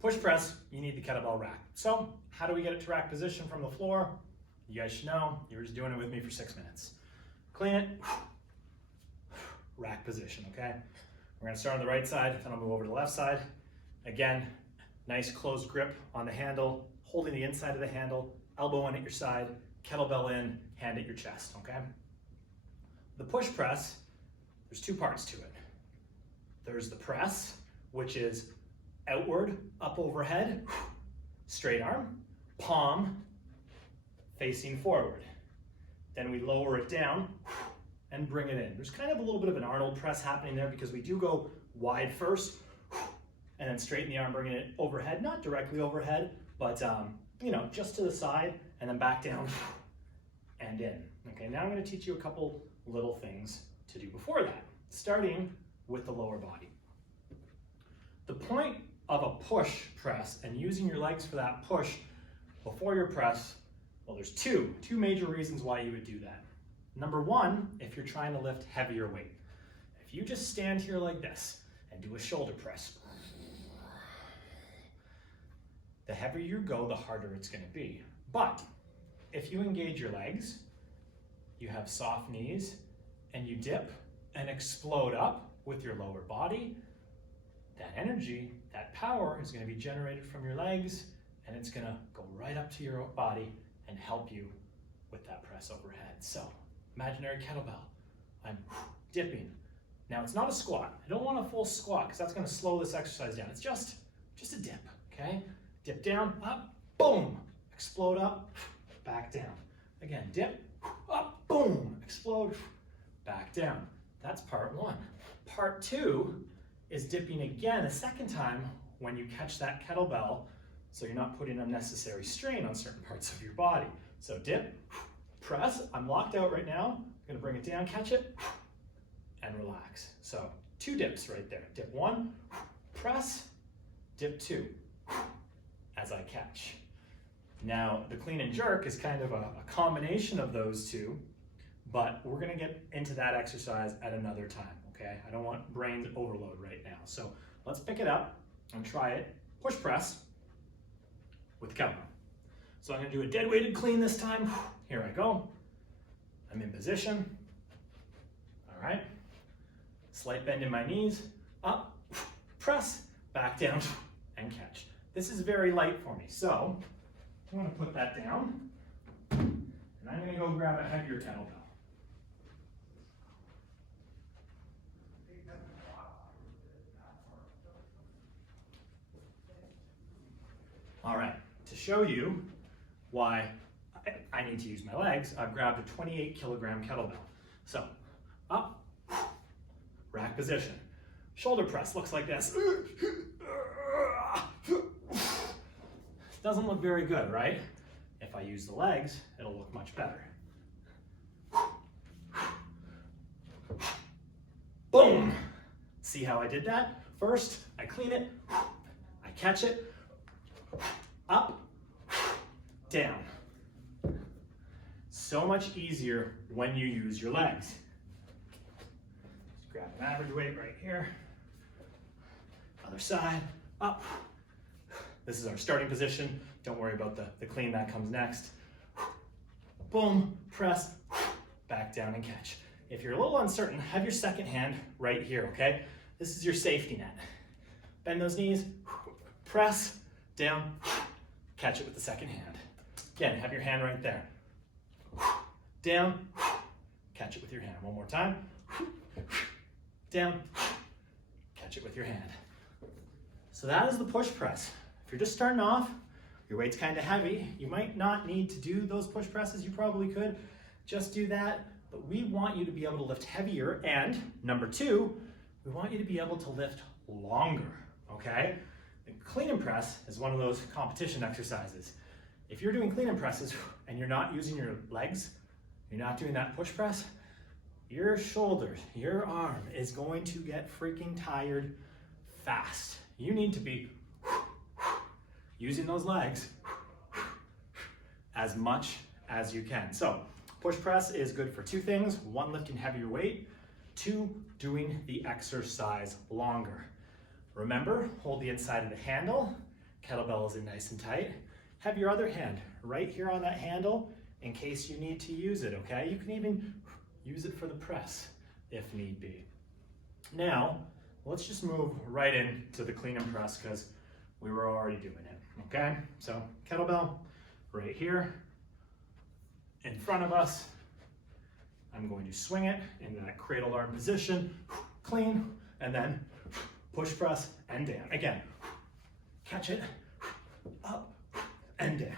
Push press, you need the kettlebell rack. So how do we get it to rack position from the floor? You guys should know, you were just doing it with me for 6 minutes. Clean it, rack position, okay? We're gonna start on the right side, then I'll move over to the left side. Again, nice closed grip on the handle, holding the inside of the handle, elbow in at your side, kettlebell in, hand at your chest, okay? The push press, there's two parts to it. There's the press, which is outward, up overhead, straight arm, palm facing forward. Then we lower it down and bring it in. There's kind of a little bit of an Arnold press happening there because we do go wide first and then straighten the arm, bringing it overhead, not directly overhead, but you know, just to the side and then back down and in. Okay, now I'm going to teach you a couple little things to do before that, starting with the lower body. The point of a push press and using your legs for that push before your press, well, there's two major reasons why you would do that. Number one, if you're trying to lift heavier weight. If you just stand here like this and do a shoulder press, the heavier you go, the harder it's going to be. But if you engage your legs, you have soft knees, and you dip and explode up with your lower body, that energy, that power is going to be generated from your legs, and it's going to go right up to your body and help you with that press overhead. So, imaginary kettlebell, I'm dipping. Now it's not a squat. I don't want a full squat because that's going to slow this exercise down. It's just a dip, okay? Dip down, up, boom, explode up, back down. Again, dip, up, boom, explode, back down. That's part one. Part two is dipping again a second time when you catch that kettlebell, so you're not putting unnecessary strain on certain parts of your body. So dip, press, I'm locked out right now, I'm gonna bring it down, catch it, and relax. So 2 dips right there. Dip 1, press, dip 2, as I catch. Now, the clean and jerk is kind of a combination of those two, but we're gonna get into that exercise at another time, okay? I don't want brain overload right now. So let's pick it up and try it. Push press with the kettlebell. So I'm gonna do a dead weighted clean this time. Here I go. I'm in position. All right. Slight bend in my knees. Up, press, back down, and catch. This is very light for me, so I'm gonna put that down, and I'm gonna go grab a heavier kettlebell. All right, to show you why I need to use my legs, I've grabbed a 28 kilogram kettlebell. So, up, rack position. Shoulder press looks like this. Doesn't look very good, right? If I use the legs, it'll look much better. Boom! See how I did that? First, I clean it, I catch it, up, down. So much easier when you use your legs. Just grab an average weight right here. Other side, up. This is our starting position. Don't worry about the clean, that comes next. Boom, press, back down and catch. If you're a little uncertain, have your second hand right here, okay? This is your safety net. Bend those knees, press, down, catch it with the second hand. Again, have your hand right there. Down, catch it with your hand. One more time. Down, catch it with your hand. So that is the push press. If you're just starting off, your weight's kind of heavy, you might not need to do those push presses, you probably could. Just do that, but we want you to be able to lift heavier, and number 2, we want you to be able to lift longer, okay? The clean and press is one of those competition exercises. If you're doing clean and presses and you're not using your legs, you're not doing that push press, your shoulder, your arm is going to get freaking tired fast. You need to be using those legs as much as you can. So push press is good for 2 things. 1, lifting heavier weight. 2, doing the exercise longer. Remember, hold the inside of the handle kettlebell is in nice and tight. Have your other hand right here on that handle in case you need to use it, okay? You can even use it for the press if need be. Now, let's just move right into the clean and press because we were already doing it, okay? So kettlebell right here in front of us. I'm going to swing it into that cradled arm position, clean, and then push press and down. Again, catch it, up and down.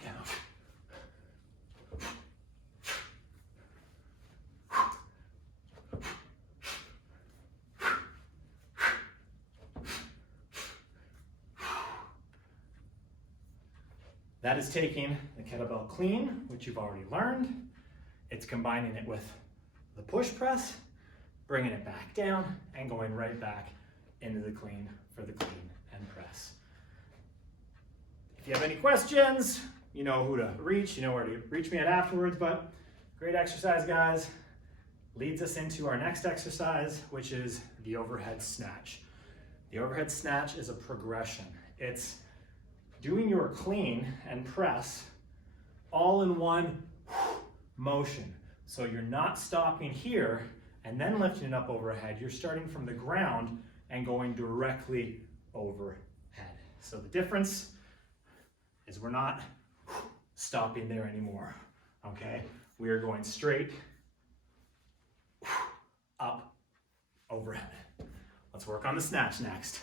Again, that is taking the kettlebell clean, which you've already learned. It's combining it with the push press, bringing it back down, and going right back into the clean for the clean and press. If you have any questions, you know who to reach, you know where to reach me at afterwards, but great exercise, guys. Leads us into our next exercise, which is the overhead snatch. The overhead snatch is a progression. It's doing your clean and press all in one motion. So you're not stopping here and then lifting it up overhead. You're starting from the ground and going directly overhead. So the difference is we're not stopping there anymore, okay? We are going straight up overhead. Let's work on the snatch next.